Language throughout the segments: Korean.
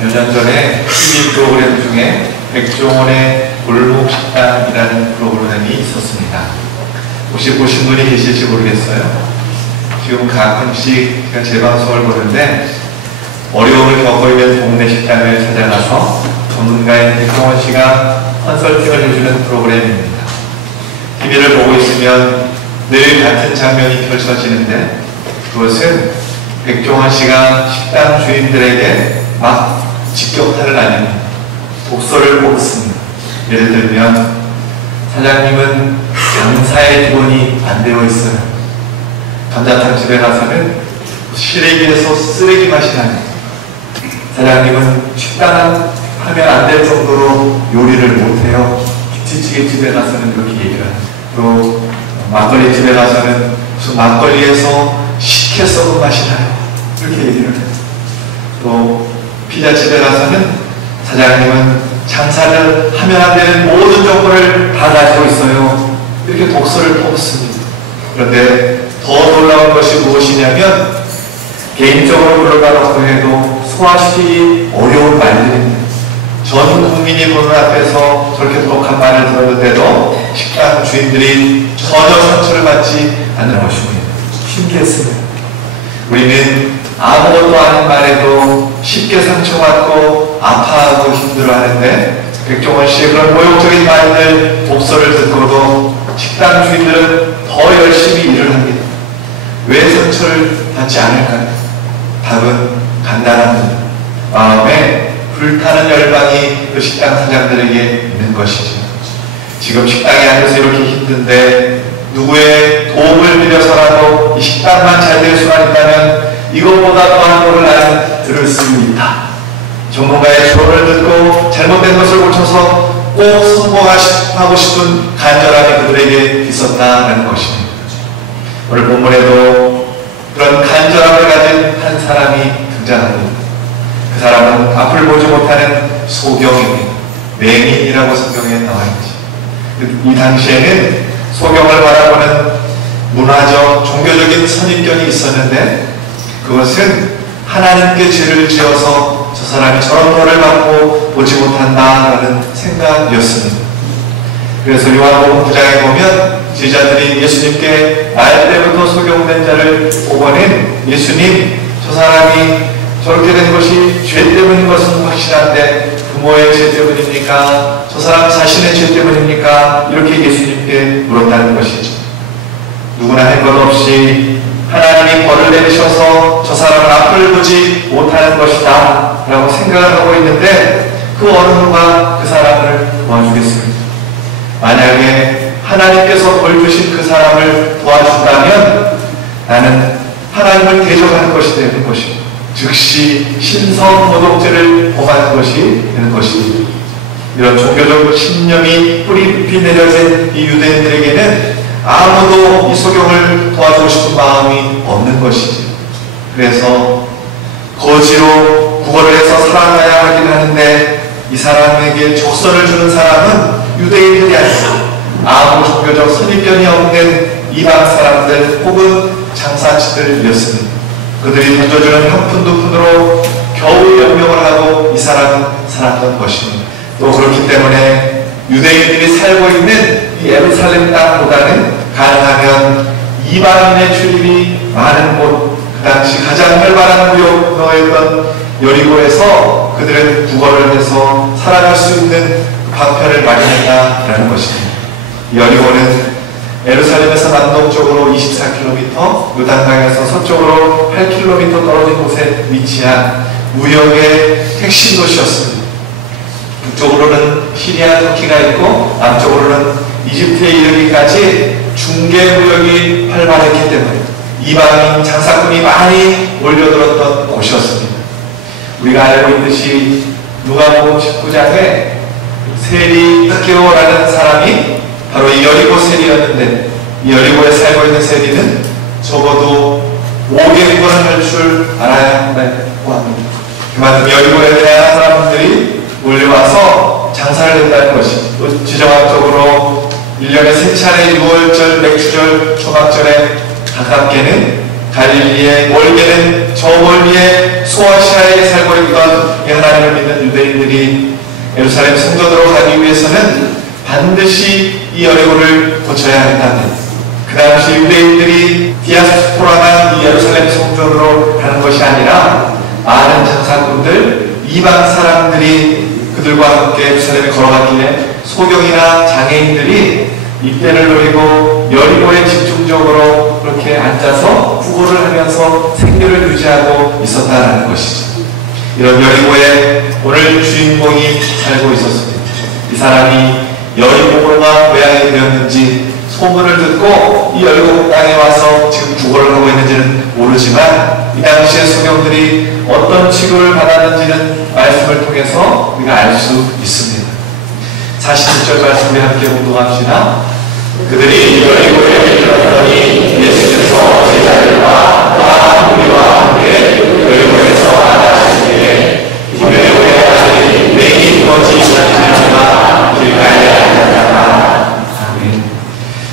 몇 년 전에 TV 프로그램 중에 백종원의 골목식당이라는 프로그램이 있었습니다. 혹시 보신 분이 계실지 모르겠어요. 지금 가끔씩 제가 재방송을 보는데 어려움을 겪고 있는 동네 식당을 찾아가서 전문가인 백종원 씨가 컨설팅을 해주는 프로그램입니다. TV를 보고 있으면 늘 같은 장면이 펼쳐지는데 그것은 백종원 씨가 식당 주인들에게 막 직격탄을 날립니다. 독서를 뽑습니다. 예를 들면 사장님은 장사의 기본이 안 되어 있어요. 감자탕 집에 가서는 시래기에서 쓰레기 맛이 나요. 사장님은 식당 하면 안 될 정도로 요리를 못해요. 김치찌개 집에 가서는 이렇게 얘기를 해요. 또 막걸리 집에 가서는 무슨 막걸리에서 식혜 썩은 맛이 나요. 이렇게 얘기를 해요. 또 피자 집에 가서는 사장님은 장사를 하면 안 되는 모든 정보를 다 가지고 있어요. 이렇게 독서를 뽑습니다. 그런데 더 놀라운 것이 무엇이냐면 개인적으로 그러다고 해도 소화시키기 어려운 말들입니다. 전 국민이 보는 앞에서 저렇게 독한 말을 들었는데도 식당 주인들이 전혀 상처를 받지 않는 것입니다. 신기했습니다. 우리는 아무것도 아닌 말에도 쉽게 상처받고 아파하고 힘들어하는데 백종원 씨의 그런 모욕적인 말들 독서를 듣고도 식당 주인들은 더 열심히 일을 합니다. 왜 상처를 받지 않을까요? 답은 간단합니다. 마음에 불타는 열망이 그 식당 사장들에게 있는 것이죠. 지금 식당에 앉아서 이렇게 힘든데 누구의 도움을 빌려서라도 이 식당만 잘 될 수만 있다면 이것보다 더한 도를 나는 들을 수 있다. 전문가의 조언을 듣고 잘못된 것을 고쳐서 꼭 성공하고 싶은 간절함이 그들에게 있었다는 것입니다. 오늘 본문에도 그런 간절함을 가진 한 사람이 등장합니다. 그 사람은 앞을 보지 못하는 소경입니다. 맹인이라고 성경에 나와 있죠. 이 당시에는 소경을 바라보는 문화적, 종교적인 선입견이 있었는데 그것은 하나님께 죄를 지어서 저 사람이 저런 벌을 받고 보지 못한다라는 생각이었습니다. 그래서 요한복음 9장에 보면 제자들이 예수님께 날 때부터 소경된 자를 보고는 예수님, 저 사람이 저렇게 된 것이 죄 때문인 것은 확실한데 부모의 죄 때문입니까? 저 사람 자신의 죄 때문입니까? 이렇게 예수님께 물었다는 것이죠. 누구나 할 것 없이 하나님이 벌을 내리셔서 저 사람을 앞을 보지 못하는 것이다 라고 생각을 하고 있는데 그 어느 누가 그 사람을 도와주겠습니까? 만약에 하나님께서 벌 주신 그 사람을 도와준다면 나는 하나님을 대적하는 것이 되는 것이고 즉시 신성모독죄를 범하는 것이 되는 것입니다. 이런 종교적 신념이 뿌리 깊이 내려진 이 유대인들에게는 아무도 이 소경을 도와주고 싶은 마음이 없는 것이죠. 그래서 거지로 구걸을 해서 살아가야 하긴 하는데 이 사람에게 적선을 주는 사람은 유대인들이 아니고 아무 종교적 선입견이 없는 이방 사람들 혹은 장사치들이었습니다. 그들이 던져주는 한 푼 두 푼으로 겨우 연명을 하고 이 사람은 살았던 것입니다. 또 그렇기 때문에 유대인들이 살고 있는 이 예루살렘 땅보다는 가능하면 이방인의 출입이 많은 곳, 그 당시 가장 활발한 무역로였던 여리고에서 그들은 구걸을 해서 살아갈 수 있는 방편을 마련했다라는 것입니다. 여리고는 예루살렘에서 남동쪽으로 24km, 요단강에서 서쪽으로 8km 떨어진 곳에 위치한 무역의 핵심 도시였습니다. 북쪽으로는 시리아, 터키가 있고 남쪽으로는 이집트에 이르기까지 중개무역이 활발했기 때문에 이방인 장사꾼이 많이 몰려들었던 곳이었습니다. 우리가 알고 있듯이 누가복음 19장에 세리 zaccheo라는 사람이 바로 이 여리고 세리였는데 이 여리고에 살고 있는 세리는 적어도 5개국어는 할 줄 알아야 한다고 합니다. 그만큼 여리고에 대한 사람들이 몰려와서 장사를 했다는 것이 또 지정학적으로 1년에 3차례 6월절, 맥주절, 초막절에 가깝게는 갈릴리에, 멀게는 저 멀리에 소아시아에 살고 있던 하나님을 믿는 유대인들이 예루살렘 성전으로 가기 위해서는 반드시 이 여리고를 거쳐야 했다는, 그 당시 유대인들이 디아스포라나 이 예루살렘 성전으로 가는 것이 아니라 많은 장사꾼들, 이방 사람들이 그들과 함께 예루살렘에 걸어갔기에 소경이나 장애인들이 이때를 노리고 여리고에 집중적으로 그렇게 앉아서 구걸을 하면서 생계를 유지하고 있었다는 것이죠. 이런 여리고에 오늘 주인공이 살고 있었습니다. 이 사람이 여리고가 고향이 되었는지 소문을 듣고 이 여리고 땅에 와서 지금 구걸을 하고 있는지는 모르지만 이 당시에 소경들이 어떤 취급을 받았는지는 말씀을 통해서 우리가 알 수 있습니다. 46절 말씀에 함께 공동합시다. 그들이 여리고에 이르렀더니 예수께서 제자들과 우리와 함께 여리고에서 나가시기에 디메오의 아들이 매기 거지 자기들과 길가에 앉았다.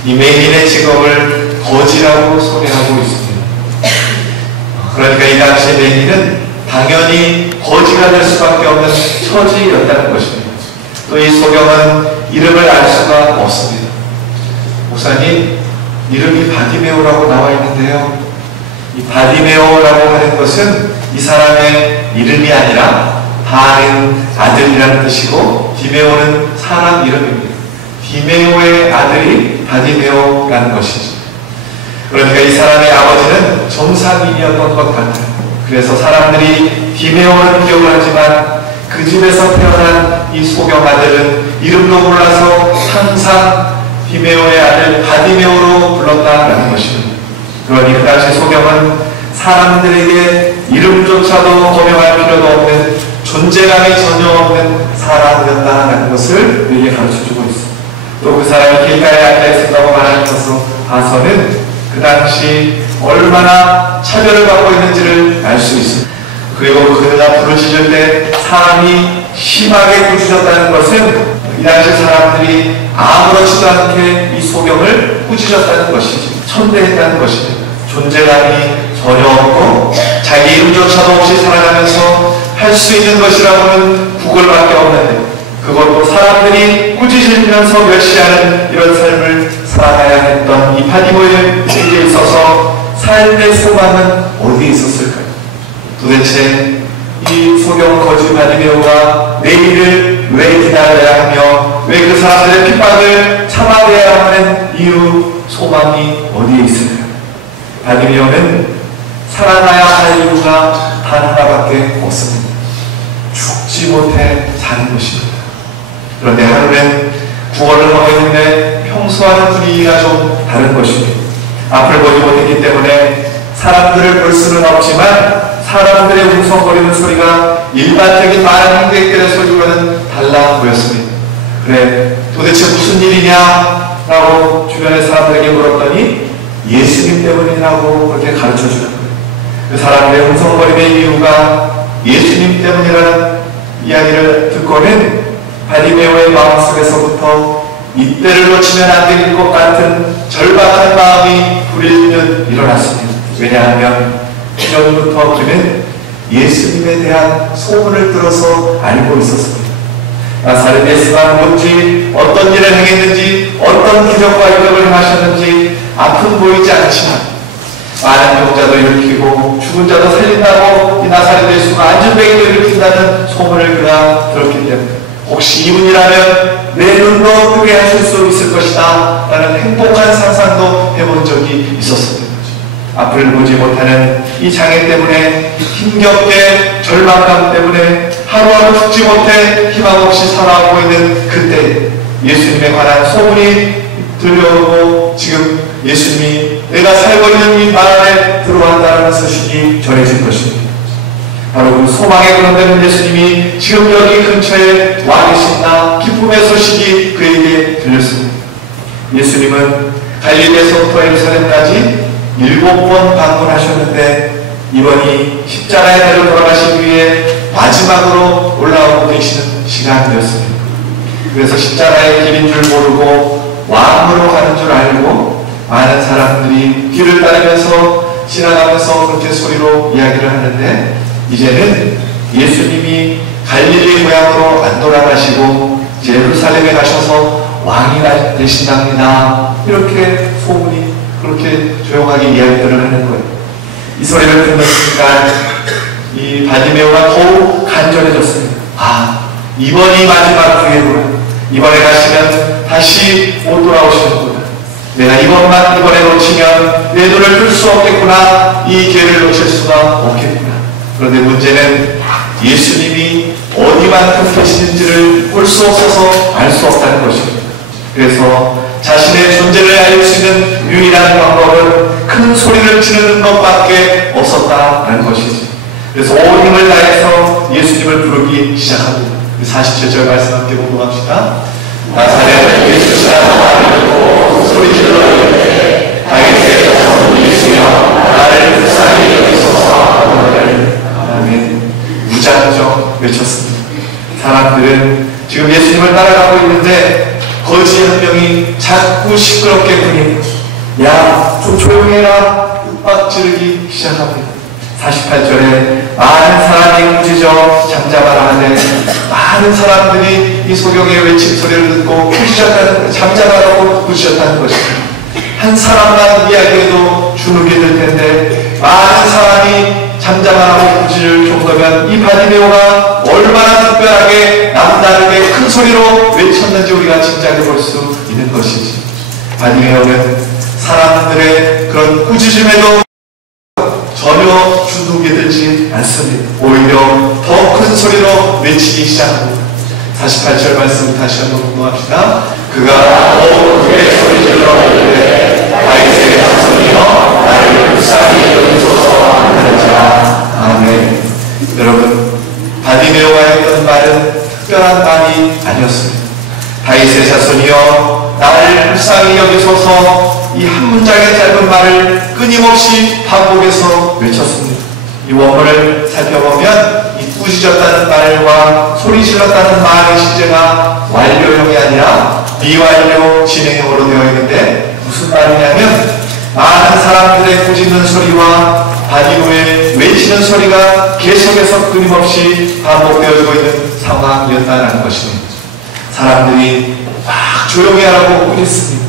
이 매기의 직업을 거지라고 소개하고 있습니다. 그러니까 이 당시의 매기는 당연히 거지가 될 수밖에 없는 처지였다는 것입니다. 또 이 소경은 이름을 알 수가 없습니다. 목사님, 이름이 바디메오라고 나와 있는데요. 이 바디메오라고 하는 것은 이 사람의 이름이 아니라 다른 아들이라는 뜻이고, 디메오는 사람 이름입니다. 디메오의 아들이 바디메오라는 것이죠. 그러니까 이 사람의 아버지는 정상인이었던 것 같아요. 그래서 사람들이 디메오는 기억을 하지만 그 집에서 태어난 이 소경 아들은 이름도 몰라서 항상 디메오의 아들 바디메오로 불렀다라는 것입니다. 그러니 그 당시 소경은 사람들에게 이름조차도 거명할 필요도 없는 존재감이 전혀 없는 사람이었다는 것을 우리에게 가르쳐주고 있습니다. 또 그 사람이 길가에 앉아 있었다고 말하는 것을 봐서는 그 당시 얼마나 차별을 받고 있는지를 알 수 있습니다. 그리고 그가 부르짖을 때 사람이 심하게 꾸짖었다는 것은 이 당시 사람들이 아무렇지도 않게 이 소경을 꾸짖었다는 것이지, 천대했다는 것입니다. 존재감이 전혀 없고 자기 이름조차도 없이 살아가면서 할 수 있는 것이라고는 구걸밖에 없는데, 그것도 사람들이 꾸짖으면서 멸시하는 이런 삶을 살아가야 했던 이 바디메오에게 있어서 삶의 소망은 어디에 있었을까요? 도대체 이 소경 거지 바디메오가 내일을 왜 기다려야 하며 왜 그 사람들의 핍박을 참아내야 하는 이유, 소망이 어디에 있을까요? 바디메오는 살아나야 할 이유가 단 하나밖에 없습니다. 죽지 못해 사는 것입니다. 그런데 하루는 구걸을 하고 있는데 평소와는 분위기가 좀 다른 것입니다. 앞을 보지 못했기 때문에 사람들을 볼 수는 없지만 사람들의 웅성거리는 소리가 일반적인 많은 행객들의 소리와는 달라 보였습니다. 그래, 도대체 무슨 일이냐? 라고 주변의 사람들에게 물었더니 예수님 때문이라고 그렇게 가르쳐주는 거예요. 그 사람들의 웅성거림의 이유가 예수님 때문이라는 이야기를 듣고는 바디메오의 마음속에서부터 이때를 놓치면 안 될 것 같은 절박한 마음이 부릴 듯 일어났습니다. 왜냐하면 그전부터 그는 예수님에 대한 소문을 들어서 알고 있었습니다. 나사렛 예수가 누군지, 어떤 일을 행했는지, 어떤 기적과 이적을 행하셨는지 앞은 보이지 않지만 많은 병자도 일으키고 죽은 자도 살린다고 이 나사렛 예수가 안전뱅이도 일으킨다는 소문을 그가 들었기 때문에 혹시 이분이라면 내 눈도 뜨게 하실 수 있을 것이다 라는 행복한 상상도 해본 적이 있었습니다. 앞을 보지 못하는 이 장애 때문에, 힘겹게 절망감 때문에 하루하루 죽지 못해 희망 없이 살아오고 있는 그때 예수님에 관한 소문이 들려오고 지금 예수님이 내가 살고 있는 이 마을에 들어왔다는 소식이 전해진 것입니다. 바로 그 소망에 거론되는 예수님이 지금 여기 근처에 와 계신다, 기쁨의 소식이 그에게 들렸습니다. 예수님은 갈릴리에서부터 예루살렘까지 7번 방문하셨는데 이번이 십자가의 대로 돌아가시기 위해 마지막으로 올라오고 계시는 시간이었습니다. 그래서 십자가의 길인 줄 모르고 왕으로 가는 줄 알고 많은 사람들이 뒤를 따르면서 지나가면서 그렇게 소리로 이야기를 하는데, 이제는 예수님이 갈릴리 고향으로 안 돌아가시고 예루살렘에 가셔서 왕이 되신답니다. 이렇게 소문이 그렇게 조용하게 이야기를 하는 거예요. 이 소리를 듣는 순간 이 바디메오가 더욱 간절해졌습니다. 아, 이번이 마지막 기회구나. 이번에 가시면 다시 못 돌아오시는구나. 내가 이번에 놓치면 내 눈을 뜰 수 없겠구나. 이 기회를 놓칠 수가 없겠구나. 그런데 문제는 예수님이 어디만큼 계시는지를 볼 수 없어서 알 수 없다는 것입니다. 그래서 자신의 존재를 알 수 있는 유일한 방법은 큰 소리를 지르는 것밖에 없었다는 것이지. 그래서 온 힘을 다해서 예수님을 부르기 시작합니다. 47절 말씀 함께 공동합시다. 나사렛 예수시라고 소리 질러 이르되 다윗의 자손 예수여 나를 불쌍히 여기소서. 아멘. 무작정 외쳤습니다. 사람들은 지금 예수님을 따라가고 있는데 거지 한 명이 자꾸 시끄럽게 부립니다. 야, 좀 조용해라. 윽박 지르기 시작합니다. 48절에 많은 사람이 꾸짖어 잠잠하라 하되 많은 사람들이 이 소경의 외침 소리를 듣고 잠잠하라고 꾸짖었다는 것입니다. 한 사람만 이야기해도 주눅이 들 텐데 많은 사람이 잠잠하라고 꾸짖을 정도면 이 바디메오가 얼마나 특별하게 남다르게 큰 소리로 외쳤는지 우리가 짐작해 볼 수 있는 것이지. 바디메오는 사람들의 그런 꾸짖음에도 전혀 주눅이 들지 않습니다. 오히려 더 큰 소리로 외치기 시작합니다. 48절 말씀 다시 한번 공부합시다. 그가 더욱 크게 소리질러 이르되 다윗의 자손이여 나를 불쌍히 여기소서 하는지라. 아멘. 여러분, 바디메오가 했던 말은 특별한 말이 아니었습니다. 다윗의 자손이여 나를 불쌍히 여기소서, 이 한 문장의 짧은 말을 끊임없이 반복해서 외쳤습니다. 이 원문을 살펴보면 이 꾸짖었다는 말과 소리 질렀다는 말의 시제가 완료형이 아니라 미완료 진행형으로 되어 있는데 무슨 말이냐면 많은 사람들의 꾸짖는 소리와 바디메오의 외치는 소리가 계속해서 끊임없이 반복되어지고 있는 상황이었다는 것입니다. 사람들이 막 조용히 하라고 꾸짖습니다.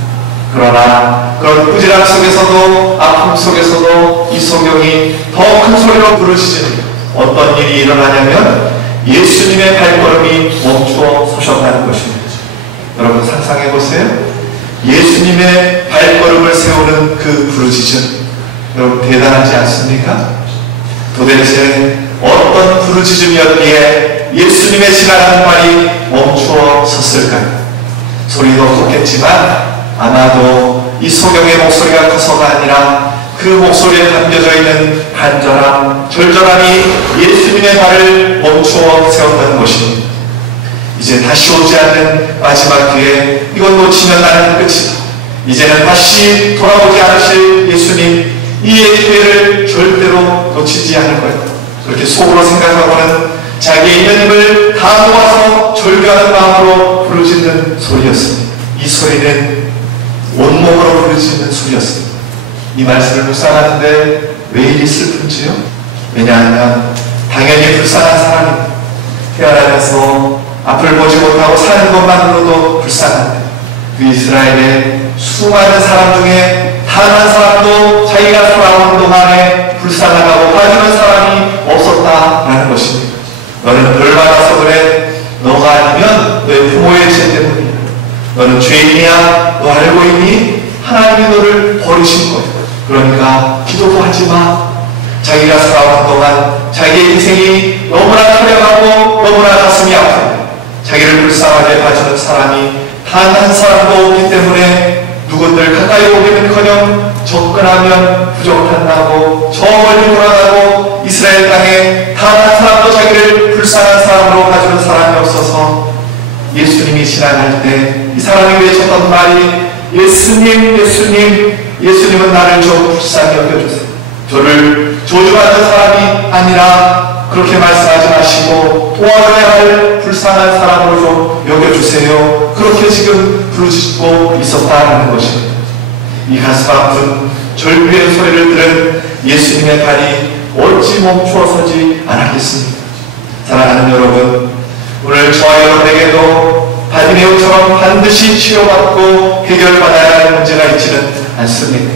그러나 그런 꾸지람 속에서도 아픔 속에서도 이 소경이 더 큰 소리로 부르짖으니 어떤 일이 일어나냐면 예수님의 발걸음이 멈추어 서셨다는 것입니다. 여러분 상상해 보세요. 예수님의 발걸음을 세우는 그 부르짖음, 여러분 대단하지 않습니까? 도대체 어떤 부르짖음이었기에 예수님의 지나가는 발이 멈추어 섰을까요? 소리도 컸겠지만 아마도 이 소경의 목소리가 커서가 아니라 그 목소리에 담겨져 있는 간절함, 절절함이 예수님의 발을 멈추어 세웠다는 것입니다. 이제 다시 오지 않는 마지막 기회, 이건 놓치면 나는 끝이다. 이제는 다시 돌아오지 않으실 예수님, 이 기회를 절대로 놓치지 않을 거예요. 그렇게 속으로 생각하고는 자기의 있는 힘을 다 모아서 절규하는 마음으로 부르짖는 소리였습니다. 이 소리는 온몸으로 부르짖는 소리였습니다. 이 말씀을 묵상하는데 왜 이리 슬픈지요? 왜냐하면 당연히 불쌍한 사람입니다. 태어나면서 앞을 보지 못하고 사는 것만으로도 불쌍한데 그 이스라엘의 수많은 사람 중에 단 한 사람도 자기가 살아오는 동안에 불쌍하다고 봐주는 사람이 없었다라는 것입니다. 너는 별 받아서 그래? 너가 아니면 너의 부모의 죄 때문이야. 너는 죄인이야. 너 알고 있니? 하나님이 너를 버리신 거야. 그러니까 기도도 하지 마. 자기가 살아오는 동안 자기의 인생이 너무나 타령하고 너무나 가슴이 아프고 자기를 불쌍하게 봐주는 사람이 단 한 사람도 없기 때문에 누군들 가까이 오기는커녕 접근하면 부족한다고 저 멀리 돌아가고 이스라엘 땅에 단 한 사람도 자기를 불쌍한 사람으로 봐주는 사람이 없어서 예수님이 지나갈 때 이 사람이 외쳤던 말이 예수님, 예수님, 예수님은 나를 좀 불쌍히 여겨주세요. 저를 저주하는 사람이 아니라 그렇게 말씀하지 마시고 도와줘야 할 불쌍한 사람으로 좀 여겨주세요. 그렇게 지금 부르짖고 있었다는 것입니다. 이 가슴 아픈 절규의 소리를 들은 예수님의 발이 어찌 멈추어서지 않았겠습니까? 사랑하는 여러분, 오늘 저와 여러분에게도 바디메오처럼 반드시 치료받고 해결받아야 하는 문제가 있지는 않습니다.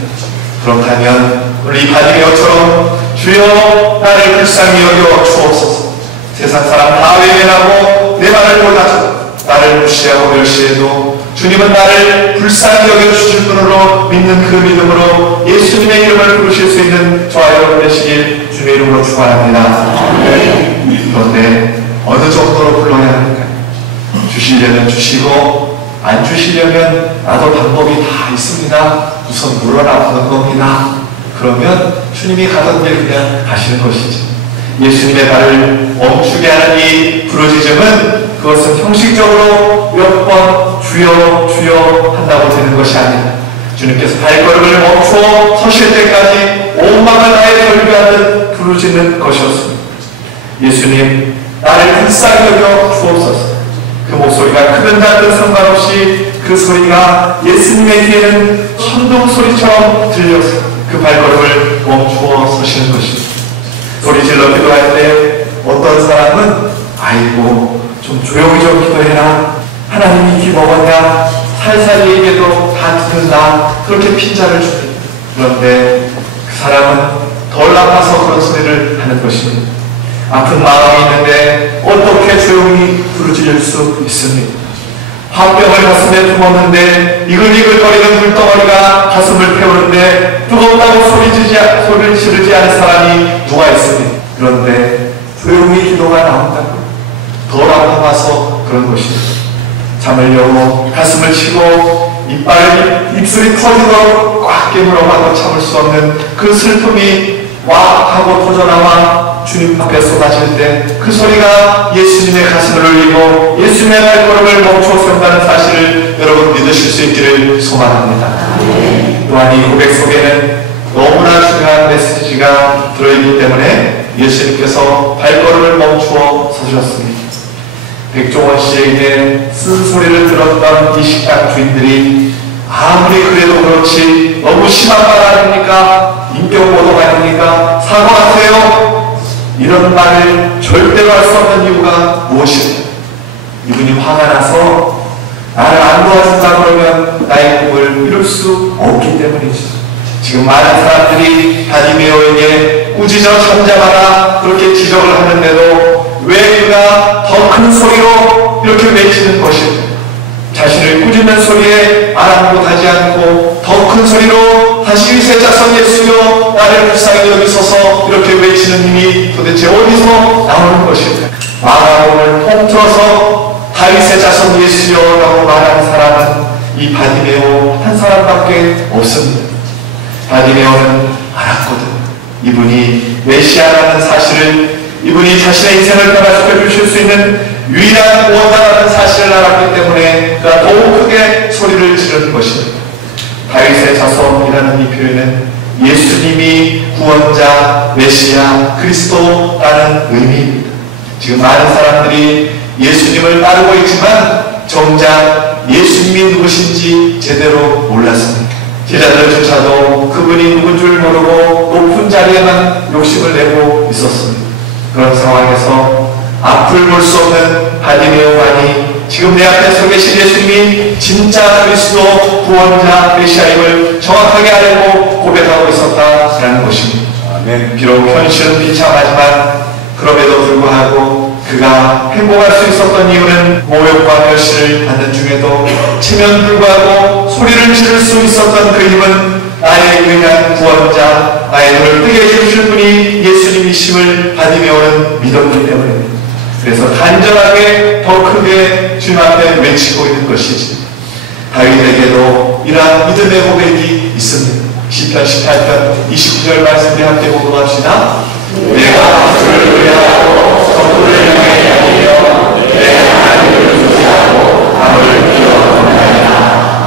그렇다면 오늘 이 바디메오처럼 주여 나를 불쌍히 여겨 주옵소서. 세상 사람 다 외면하고 내 말을 몰라서 나를 무시하고 멸시해도 주님은 나를 불쌍히 여겨주실 분으로 믿는 그 믿음으로 예수님의 이름을 부르실 수 있는 저와 여러분 되시길 주님의 이름으로 축원합니다. 그런데 어느 정도로 불러야 할까요? 주시려면 주시고 안 주시려면 나도 방법이 다 있습니다. 우선 물러나 보는 겁니다. 그러면 주님이 가던 길 그냥 가시는 것이지. 예수님의 발을 멈추게 하는 이 부르짖음은 그것은 형식적으로 몇 번 주여 주여 한다고 되는 것이 아니다. 주님께서 발걸음을 멈추어 서실 때까지 온 마음을 다해 절규하듯 부르짖는 것이었습니다. 예수님 나를 불쌍히 여겨 주옵소서. 그 목소리가 크든 작든 상관없이 그 소리가 예수님의 귀에는 천둥 소리처럼 들려서 그 발걸음을 멈추어 서시는 것입니다. 소리 질러 기도할 때 어떤 사람은 아이고 좀 조용히 좀 기도해라. 하나님이 귀 먹었냐? 살살 얘기해도 다 듣는다. 그렇게 핀자를 줍니다. 그런데 그 사람은 덜 아파서 그런 소리를 하는 것입니다. 아픈 마음이 있는데 어떻게 조용히 부르짖을 수 있습니까? 화병을 가슴에 품었는데 이글이글거리는 물덩어리가 가슴을 태우는데 뜨겁다고 소리를 지르지 않은 사람이 누가 있습니까? 그런데 조용히 기도가 나온다고 덜 아파서 그런 것입니다. 잠을 여고 가슴을 치고 입술이 터지도록 꽉 깨물어봐도 참을 수 없는 그 슬픔이 와 하고 터져나와 주님 앞에 쏟아질 때 그 소리가 예수님의 가슴을 울리고 예수님의 발걸음을 멈춰 세운다는 사실을 여러분 믿으실 수 있기를 소망합니다. 또한 이 고백 속에는 너무나 중요한 메시지가 들어있기 때문에 예수님께서 발걸음을 멈추어 서주셨습니다. 백종원 씨에게 쓴소리를 들었던 이 식당 주인들이 아무리 그래도 그렇지 너무 심한 말 아닙니까? 인격모독 아닙니까? 사과하세요. 이런 말을 절대로 할 수 없는 이유가 무엇일까요? 이분이 화가 나서 나를 안 도와준다 그러면 나의 꿈을 이룰 수 없기 때문이죠. 지금 많은 사람들이 바디메오에게 꾸짖어 잠잠하라 그렇게 지적을 하는데도 왜 그가 더 큰 소리로 이렇게 외치는 것일까요? 자신을 꾸짖는 소리에 아랑곳하지 않고 더 큰 소리로 다시 위세자선 예수여 나를 불쌍히 여기소서 이렇게 외치는 힘이 도대체 어디서 나오는 것일까요? 마가복음을 통틀어서 다윗의 자손 예수여라고 말하는 사람은 이 바디메오 한 사람밖에 없습니다. 바디메오는 알았거든요. 이분이 메시아라는 사실을, 이분이 자신의 인생을 변화시켜 주실 수 있는 유일한 구원자라는 사실을 알았기 때문에 그가 더욱 크게 소리를 지르는 것입니다. 다윗의 자손이라는 이 표현은 예수님이 구원자, 메시아, 그리스도라는 의미입니다. 지금 많은 사람들이 예수님을 따르고 있지만 정작 예수님이 누구신지 제대로 몰랐습니다. 제자들조차도 그분이 누군 줄 모르고 높은 자리에만 욕심을 내고 있었습니다. 그런 상황에서 앞을 볼 수 없는 바디메오만이 지금 내 앞에 서 계신 예수님이 진짜 그리스도 구원자 메시아임을 정확하게 알고 고백하고 있었다라는 것입니다. 아멘. 비록 현실은 비참하지만 그럼에도 불구하고 그가 행복할 수 있었던 이유는 모욕과 멸시를 받는 중에도 체면 불구하고 소리를 지를 수 있었던 그 힘은 나의 유일한 구원자, 나의 눈을 뜨게 해주실 분이 예수님이심을 바디메오는 믿었기 때문입니다. 그래서 간절하게 더 크게 주님 앞에 외치고 있는 것이지. 다윗에게도 이러한 믿음의 고백이 있습니다. 시편 18편 29절 말씀을 함께 복음합시다. 내가 주를 의하고 적군을 향해 달리며 내 하나님을 의지하고 담을 뛰어넘나이다.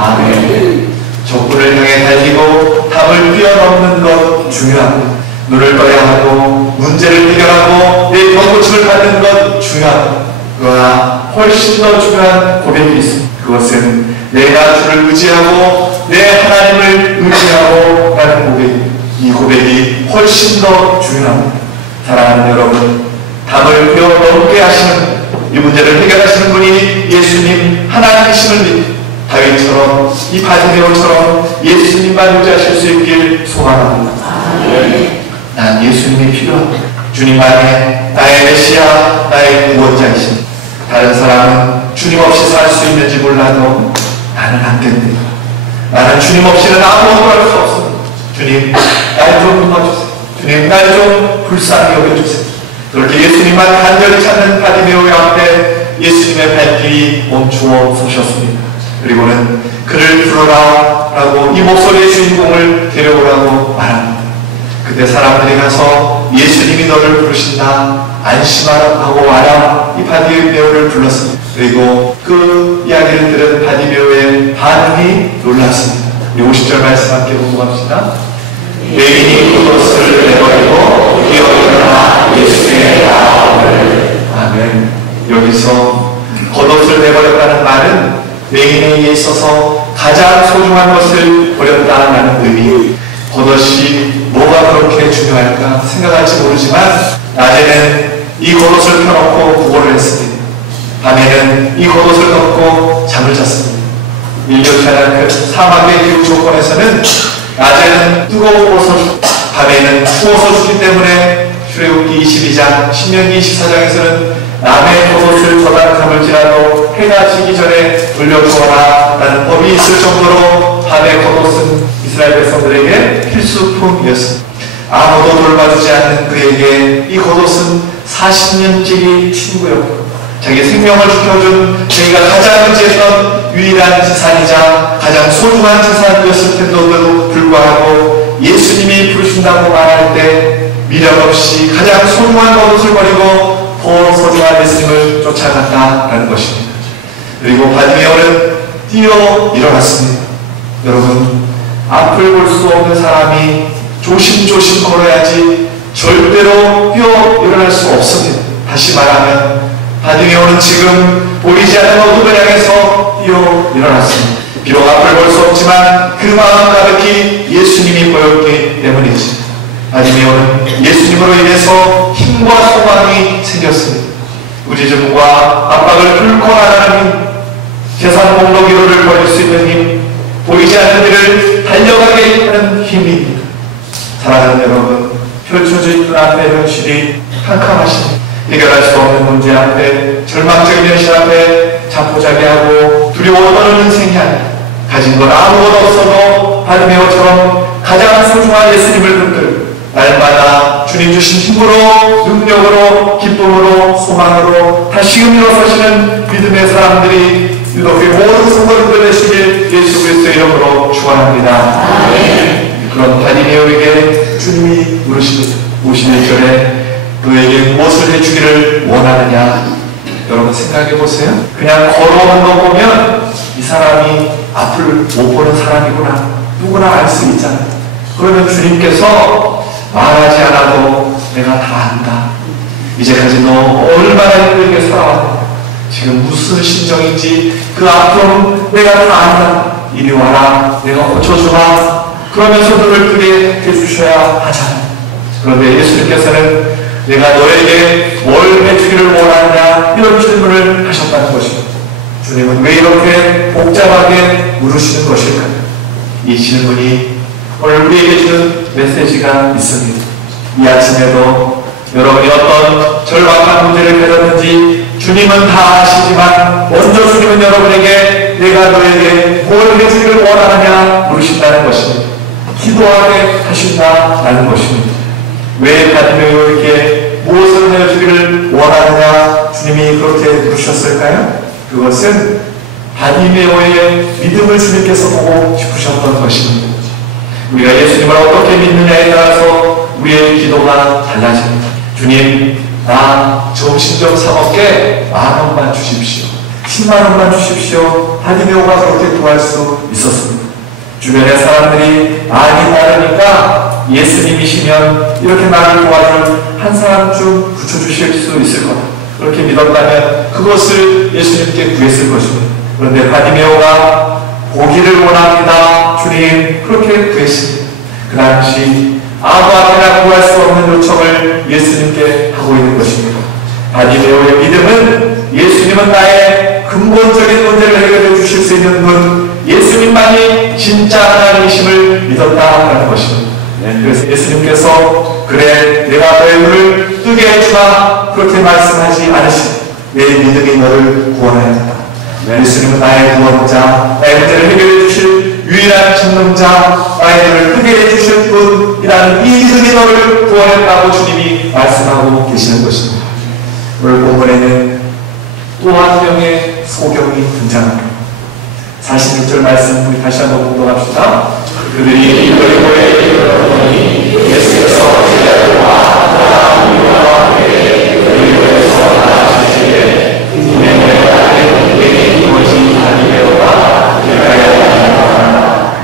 아멘. 적군을 향해 달리고 담을 뛰어넘는 것 중요합니다. 눈을 떠야 하고 문제를 해결하고 내 병고침을 받는 것 중요합니다. 그러나 훨씬 더 중요한 고백이 있습니다. 그것은 내가 주를 의지하고 내 하나님을 의지하고 라는 고백입니다. 이 고백이 훨씬 더 중요합니다. 사랑하는 여러분, 담을 베어 넘게 하시는 이 문제를 해결하시는 분이 예수님 하나님이심을 믿고 다윗처럼 이 바디메오처럼 예수님만 의지하실 수 있길 소망합니다. 난 예수님이 필요합니다. 주님만이 나의 메시아, 나의 구원자이십니다. 다른 사람은 주님 없이 살 수 있는지 몰라도 나는 안 됩니다. 나는 주님 없이는 아무것도 할 수 없습니다. 주님, 날 좀 도와주세요. 주님, 날 좀 불쌍히 여겨주세요. 그렇게 예수님만 간절히 찾는 바디메오 앞에 예수님의 발길이 멈추어 서셨습니다. 그리고는 그를 부르라 라고 이 목소리의 주인공을 데려오라고 말합니다. 그때 사람들이 가서 예수님이 너를 부르신다, 안심하라 하고 와라, 이 바디메오를 불렀습니다. 그리고 그 이야기를 들은 바디메오의 반응이 놀랐습니다. 50절 말씀 함께 공부합시다. 외인이 그것을 내버리고 뛰어 일어나 예수의 나라를. 아멘. 여기서 겉옷을 내버렸다는 말은 외인에게 있어서 가장 소중한 것을 버렸다는 의미. 겉옷이 뭐가 그렇게 중요할까 생각할지 모르지만 낮에는 이 겉옷을 펴놓고 구걸을 했습니다. 밤에는 이 겉옷을 덮고 잠을 잤습니다. 일교차의 그 사막의 기후 조건에서는 낮에는 뜨거운 옷을, 밤에는 추워서 죽기 때문에 출애굽기 22장, 신명기 24장에서는 남의 겉옷을 더다감을지라도 해가 지기 전에 돌려주어라 라는 법이 있을 정도로 밤의 겉옷은 이스라엘 백성들에게 필수품이었습니다. 아무도 돌봐주지 않는 그에게 이 겉옷은 40년짜리 친구였고 자기 생명을 지켜준 자기가 가장 의지했던 유일한 재산이자 가장 소중한 재산이었을 텐데도 불구하고 예수님이 부르신다고 말할 때 미련 없이 가장 소중한 겉옷을 버리고 더 소중한 예수님을 쫓아갔다라는 것입니다. 그리고 바디메오는 뛰어 일어났습니다. 여러분, 앞을 볼 수 없는 사람이 조심조심 걸어야지 절대로 뛰어 일어날 수 없습니다. 다시 말하면 바디메오는 지금 보이지 않는 어둠을 향해서 뛰어 일어났습니다. 비록 앞을 볼 수 없지만 그 마음 가득히 예수님이 보였기 때문이지. 바디메오는 예수님으로 인해서 힘과 소망이 생겼습니다. 부지즘과 압박을 뚫고 나가는 힘, 재산 목록 1호를 버릴 수 있는 힘, 보이지 않는 일을 달려가게 하는 힘입니다. 사랑하는 여러분, 펼쳐져 있는 앞에 현실이 캄캄하십니다. 해결할 수 없는 문제 앞에, 절망적인 현실 앞에 자포자기하고 두려워 떠는 생활, 가진 건 아무것도 없어도 바디메오처럼 가장 소중한 예수님을 붙들고 날마다 주님 주신 힘으로, 능력으로, 기쁨으로, 소망으로 다시금 일어서시는 믿음의 사람들이 유독 그 모든 성도님들 되시길 예수 그리스도의 이름으로 축원합니다. 그런 바디메오에게 주님이 물으십니다. 51절에 너에게 무엇을 해주기를 원하느냐? 여러분 생각해 보세요. 그냥 걸어오는 거 보면 이 사람이 앞을 못 보는 사람이구나, 누구나 알 수 있잖아요. 그러면 주님께서 말하지 않아도 내가 다 안다. 이제까지 너 얼마나 힘들게 살아왔는가, 지금 무슨 심정인지 그 아픔 내가 다 안다. 이리 와라, 내가 고쳐주마. 그러면서 눈을 뜨게 해주셔야 하잖아요. 그런데 예수님께서는 내가 너에게 뭘 해주기를 원하느냐, 이런 질문을 하셨다는 것입니다. 주님은 왜 이렇게 복잡하게 물으시는 것일까요? 이 질문이 오늘 우리에게 주는 메시지가 있습니다. 이 아침에도 여러분이 어떤 절박한 문제를 가졌는지 주님은 다 아시지만 먼저 주님은 여러분에게 내가 너에게 뭘 해주기를 원하느냐 물으신다는 것입니다. 기도하게 하신다는 것입니다. 왜 바디메오에게 무엇을 해주기를 원하느냐 주님이 그렇게 물으셨을까요? 그것은 바디메오의 믿음을 주님께서 보고 싶으셨던 것입니다. 우리가 예수님을 어떻게 믿느냐에 따라서 우리의 기도가 달라집니다. 주님, 나 점심 좀 사먹게 10,000원만 주십시오. 100,000원만 주십시오. 바디메오가 그렇게 구할 수 있었습니다. 주변의 사람들이 많이 따르니까 예수님이시면 이렇게 나를 도와줄 한 사람쯤 붙여주실 수 있을 거다. 그렇게 믿었다면 그것을 예수님께 구했을 것입니다. 그런데 바디메오가 보기를 원합니다. 주님, 그렇게 구했습니다. 그 당시 아무한테나 구할 수 없는 요청을 예수님께 하고 있는 것입니다. 바디메오의 믿음은 예수님은 나의 근본적인 문제를 해결해 주실 수 있는 분, 예수님만이 진짜 하나님이심을 믿었다라는 것입니다. 그래서 예수님께서 그래 내가 너의 눈을 뜨게 해주마 그렇게 말씀하지 않으시고 내 믿음이 너를 구원하였다. 예수님은 나의 구원자, 나의 문제를 해결해 주실 유일한 전능자, 나의 눈을 뜨게 해주실 분이라는 이 믿음이 너를 구원했다고 주님이 말씀하고 계시는 것입니다. 오늘 본문에는 또 한 명의 소경이 등장합니다. 46절 말씀 우리 다시 한번 공독합시다. 그들이 여리고에 이르러더니 예수께서 제자들과 나와 우리와 함께 여리고에서 나가시기에 이내 이곳이 갈릴레오가 되어야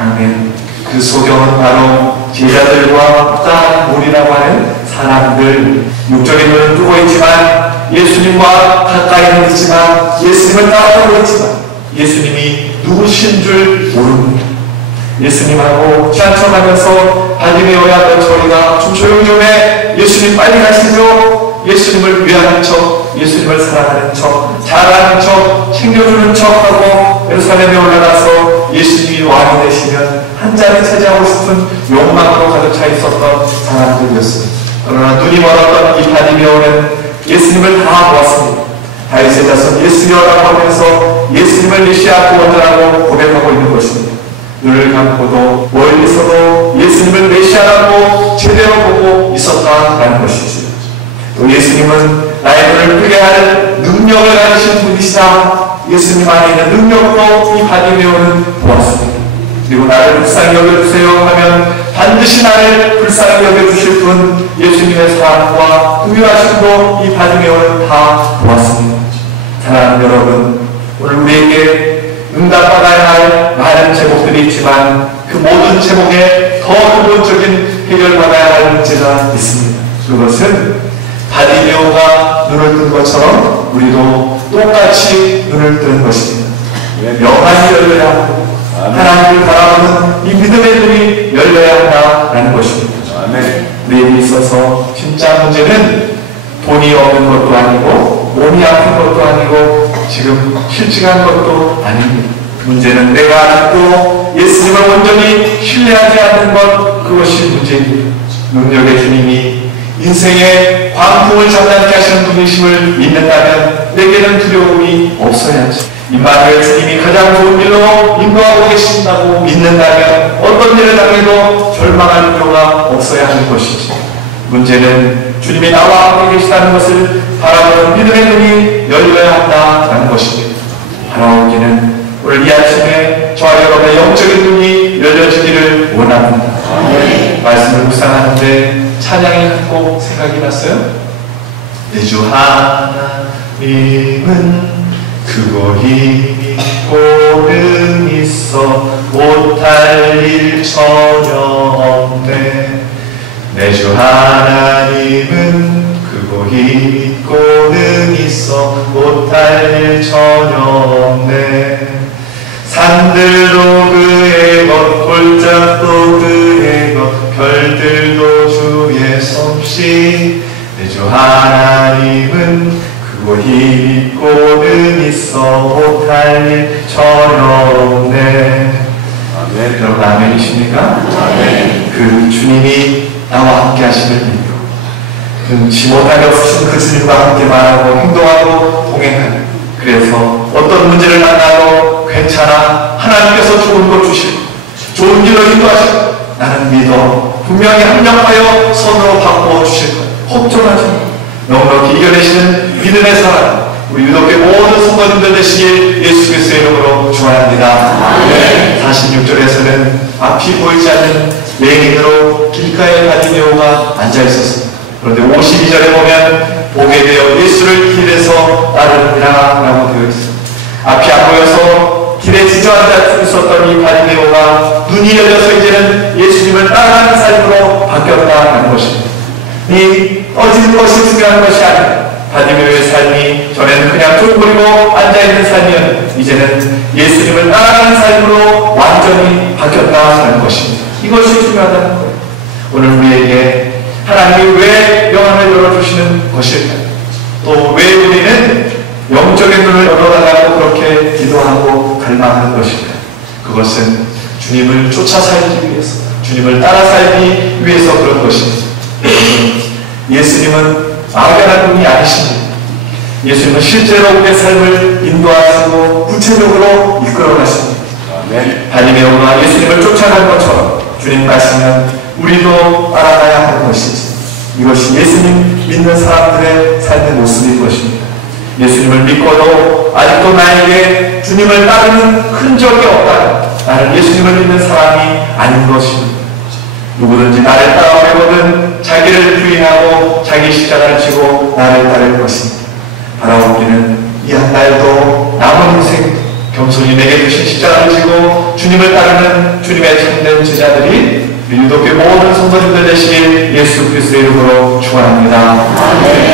아멘. 그 소경은 바로 제자들과 딱 우리라고 하는 사람들, 육적인 눈은 뜨고 있지만 예수님과 가까이는 있지만 예수님을 따라가고 있지만 예수님이 누구신 줄 모릅니다. 예수님하고 취한척하면서 바디메오야 너 저리가 좀 조용히 좀 해. 예수님 빨리 가시죠. 예수님을 위하는 척, 예수님을 사랑하는 척, 잘하는 척, 챙겨주는 척하고 예루살렘에 올라가서 예수님이 왕이 되시면 한 자리 차지하고 싶은 욕망으로 가득 차 있었던 사람들이었습니다. 그러나 눈이 멀었던 이 바디메오는 예수님을 다 보았습니다. 다윗의 자손 예수여라고 하면서 예수님을 메시아 구원자라고 고백하고 있는 것입니다. 눈을 감고도 멀리서도 예수님을 메시아라고 제대로 보고 있었다라는 것이죠. 또 예수님은 나의 눈을 뜨게 하는 능력을 가지신 분이시다. 예수님 안에 있는 능력도 이 바디메오는 보았습니다. 그리고 나를 불쌍히 여겨주세요 하면 반드시 나를 불쌍히 여겨주실 분, 예수님의 사랑과 긍휼하심도 이 바디메오는 다 보았습니다. 사랑하는 여러분, 오늘 우리에게 응답받아야 할 많은 제목들이 있지만 그 모든 제목에 더 근본적인 해결받아야 할 문제가 있습니다. 그것은 바디메오가 눈을 뜬 것처럼 우리도 똑같이 눈을 뜨는 것입니다. 명하니 열려야 하고 하나님을 바라보는 이 믿음의 눈이 열려야 한다라는 것입니다. 내게 있어서 진짜 문제는 돈이 없는 것도 아니고 몸이 아픈 것도 아니고 지금 실직한 것도 아닙니다. 문제는 내가 아직도 예수님을 온전히 신뢰하지 않는 것, 그것이 문제입니다. 능력의 주님이 인생의 광풍을 장난케 하시는 분이심을 믿는다면 내게는 두려움이 없어야지. 임마누엘 주님이 가장 좋은 일로 인도하고 계신다고 믿는다면 어떤 일을 당해도 절망할 필요가 없어야 하는 것이지. 문제는 주님이 나와 함께 계시다는 것을 바라보는 믿음의 눈이 열려야 한다는 것입니다. 바라오기는 오늘 이 아침에 저와 여러분의 영적인 눈이 열려지기를 원합니다. 말씀을 묵상하는데 찬양이 한 곡 생각이 났어요. 내 주 하나님은 크고 힘이 고름 있어 못할 일 전혀 없네. 내 주 하나님은 크고 힘이 고름 있어 못할 일 전혀 없네. 산들도 그의 것, 골짜기도 그의 것, 별들도 주의 솜씨. 내 주 하나님은 크고 힘 있고는 있어 못할 일 전혀 없네. 아멘. 여러분 아멘이십니까? 아멘. 그 주님이 나와 함께 하심을 믿고 금치 못하게 없으신 그 주님과 함께 말하고 행동하고 동행하는, 그래서 어떤 문제를 만나도 괜찮아, 하나님께서 좋은 것 주시고 좋은 길로 인도하시고 나는 믿어 분명히 합력하여 선으로 바꾸어 주실 것, 걱정하지 마. 넉넉히 이겨내시는 믿음의 사람, 우리 유독의 모든 성도님들 되시길 예수 그리스도의 이름으로 축원합니다. 46절에서는 앞이 보이지 않는 맹인으로 길가에 바디메오가 앉아있었습니다. 그런데 52절에 보면 보게 되어 예수를 길에서 따르니라 라고 되어 있습니다. 앞이 안 보여서 길에 주저앉아 있었던 이 바디메오가 눈이 열려서 이제는 예수님을 따라가는 삶으로 바뀌었다는 것입니다. 이 떠지는 것이 중요한 것이 아니라 바디메오의 삶이 전에는 그냥 쫄그리고 앉아있는 삶이었는데 이제는 예수님을 따라가는 삶으로 완전히 바뀌었다는 것입니다. 이것이 중요하다는 거예요. 오늘 우리에게 하나님이 왜 영안을 열어주시는 것일까요? 또 왜 우리는 영적인 눈을 열어달라고 그렇게 기도하고 갈망하는 것일까요? 그것은 주님을 쫓아 살기 위해서, 주님을 따라 살기 위해서 그런 것입니다. 예수님은 막연한 분이 아니십니다. 예수님은 실제로 우리의 삶을 인도하시고 구체적으로 이끌어 가십니다. 바리메오가 예수님을 쫓아간 것처럼 주님 가시면 우리도 따라가야 하는 것이지. 이것이 예수님 믿는 사람들의 삶의 모습인 것입니다. 예수님을 믿고도 아직도 나에게 주님을 따르는 흔적이 없다. 나는 예수님을 믿는 사람이 아닌 것입니다. 누구든지 나를 따라오려거든 자기를 부인하고 자기 십자가를 지고 나를 따를 것입니다. 바라오기는 이 한 달도 남은 인생 겸손히 내게 주신 십자가를 지고 주님을 따르는 주님의 참된 제자들이 유독교 모든 성도님들 되시길 예수 그리스도의 이름으로 축원합니다.